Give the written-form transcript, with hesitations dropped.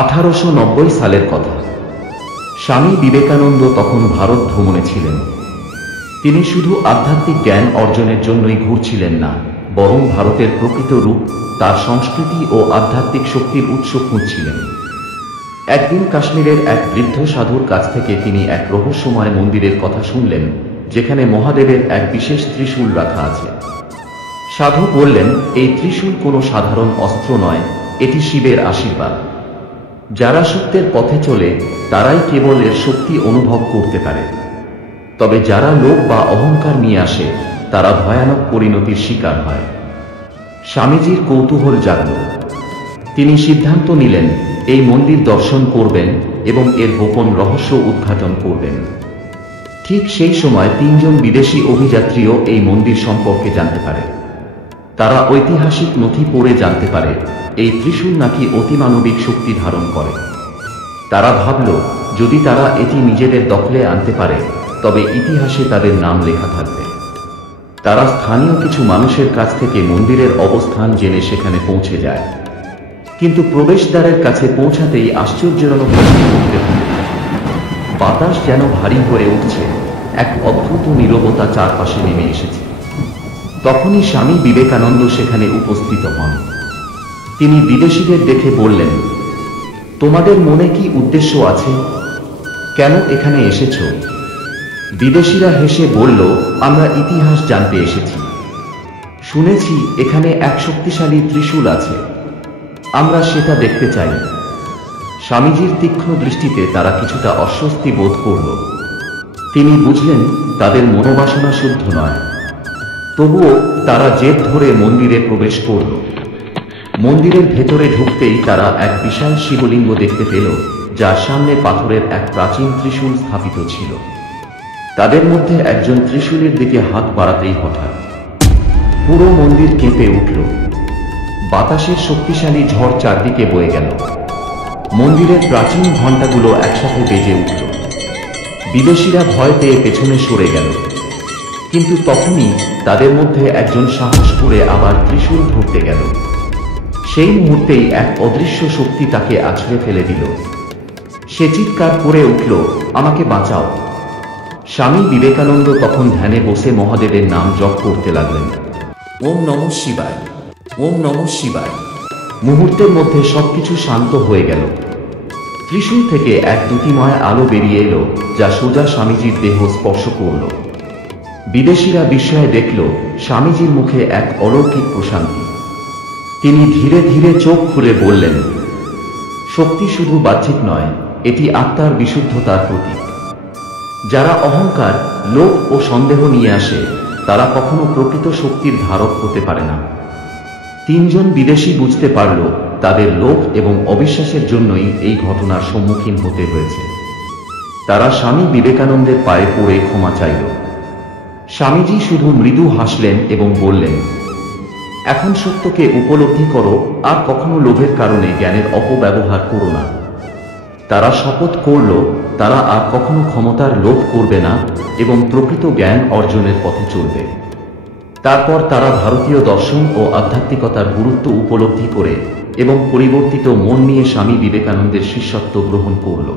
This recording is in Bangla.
1890 সালের কথা। স্বামী বিবেকানন্দ তখন ভারত ভ্রমণে ছিলেন। তিনি শুধু আধ্যাত্মিক জ্ঞান অর্জনের জন্যই ঘুরছিলেন না, বরং ভারতের প্রকৃত রূপ, তার সংস্কৃতি ও আধ্যাত্মিক শক্তির উৎস খুঁজছিলেন। একদিন কাশ্মীরের এক বৃদ্ধ সাধুর কাছ থেকে তিনি এক রহস্যময় মন্দিরের কথা শুনলেন, যেখানে মহাদেবের এক বিশেষ ত্রিশূল রাখা আছে। সাধু বললেন, এই ত্রিশূল কোনো সাধারণ অস্ত্র নয়, এটি শিবের আশীর্বাদ। যারা সত্যের পথে চলে তারাই কেবল এর শক্তি অনুভব করতে পারে। তবে যারা লোভ বা অহংকার নিয়ে আসে তারা ভয়ানক পরিণতির শিকার হয়। স্বামীজির কৌতূহল জাগল। তিনি সিদ্ধান্ত নিলেন এই মন্দির দর্শন করবেন এবং এর গোপন রহস্য উদ্ঘাটন করবেন। ঠিক সেই সময় 3 জন বিদেশি অভিযাত্রীও এই মন্দির সম্পর্কে জানতে পারে। তারা ঐতিহাসিক নথি পড়ে জানতে পারে এই ত্রিশূল নাকি অতিমানবিক শক্তি ধারণ করে। তারা ভাবল, যদি তারা এটি নিজেদের দখলে আনতে পারে তবে ইতিহাসে তাদের নাম লেখা থাকবে। তারা স্থানীয় কিছু মানুষের কাছ থেকে মন্দিরের অবস্থান জেনে সেখানে পৌঁছে যায়। কিন্তু প্রবেশদ্বারের কাছে পৌঁছাতেই আশ্চর্যজনক কিছু ঘটতে থাকে। বাতাস যেন ভারী হয়ে উঠছে, এক অদ্ভুত নীরবতা চারপাশে নেমে এসেছে। তখনই স্বামী বিবেকানন্দ সেখানে উপস্থিত হন। তিনি বিদেশিদের দেখে বললেন, তোমাদের মনে কি উদ্দেশ্য আছে? কেন এখানে এসেছ? বিদেশিরা হেসে বলল, আমরা ইতিহাস জানতে এসেছি। শুনেছি এখানে এক শক্তিশালী ত্রিশূল আছে, আমরা সেটা দেখতে চাই। স্বামীজির তীক্ষ্ণ দৃষ্টিতে তারা কিছুটা অস্বস্তি বোধ করল। তিনি বুঝলেন তাদের মনোবাসনা শুদ্ধ নয়। তবুও তারা জেদ ধরে মন্দিরে প্রবেশ করল। মন্দিরের ভেতরে ঢুকতেই তারা এক বিশাল শিবলিঙ্গ দেখতে পেল, যার সামনে পাথরের এক প্রাচীন ত্রিশূল স্থাপিত ছিল। তাদের মধ্যে একজন ত্রিশূলের দিকে হাত বাড়াতেই হঠাৎ পুরো মন্দির কেঁপে উঠল। বাতাসের শক্তিশালী ঝড় চারদিকে বয়ে গেল। মন্দিরের প্রাচীন ঘণ্টাগুলো একসাথে বেজে উঠল। বিদেশিরা ভয় পেয়ে পেছনে সরে গেল। কিন্তু তখনই তাদের মধ্যে একজন সাহস করে আবার ত্রিশূল ধরতে গেল। সেই মুহূর্তেই এক অদৃশ্য শক্তি তাকে আছড়ে ফেলে দিল। সে চিৎকার করে উঠল, আমাকে বাঁচাও। স্বামী বিবেকানন্দ তখন ধ্যানে বসে মহাদেবের নাম জপ করতে লাগলেন। ওম নমঃ শিবায়, ওম নমঃ শিবায়। মুহূর্তের মধ্যে সবকিছু শান্ত হয়ে গেল। ত্রিশূল থেকে এক দ্যুতিময় আলো বেরিয়ে এলো, যা সোজা স্বামীজির দেহ স্পর্শ করল। বিদেশিরা বিস্ময়ে দেখল স্বামীজির মুখে এক অলৌকিক প্রশান্তি। তিনি ধীরে ধীরে চোখ খুলে বললেন, শক্তি শুধু বাহ্যিক নয়, এটি আত্মার বিশুদ্ধতার প্রতীক। যারা অহংকার, লোভ ও সন্দেহ নিয়ে আসে তারা কখনো প্রকৃত শক্তির ধারক হতে পারে না। 3 জন বিদেশি বুঝতে পারল তাদের লোভ এবং অবিশ্বাসের জন্যই এই ঘটনার সম্মুখীন হতে হয়েছে। তারা স্বামী বিবেকানন্দের পায়ে পড়ে ক্ষমা চাইল। স্বামীজি শুধু মৃদু হাসলেন এবং বললেন, এখন সত্যকে উপলব্ধি করো, আর কখনো লোভের কারণে জ্ঞানের অপব্যবহার করো না। তারা শপথ করল তারা আর কখনো ক্ষমতার লোভ করবে না এবং প্রকৃত জ্ঞান অর্জনের পথে চলবে। তারপর তারা ভারতীয় দর্শন ও আধ্যাত্মিকতার গুরুত্ব উপলব্ধি করে এবং পরিবর্তিত মন নিয়ে স্বামী বিবেকানন্দের শিষ্যত্ব গ্রহণ করল।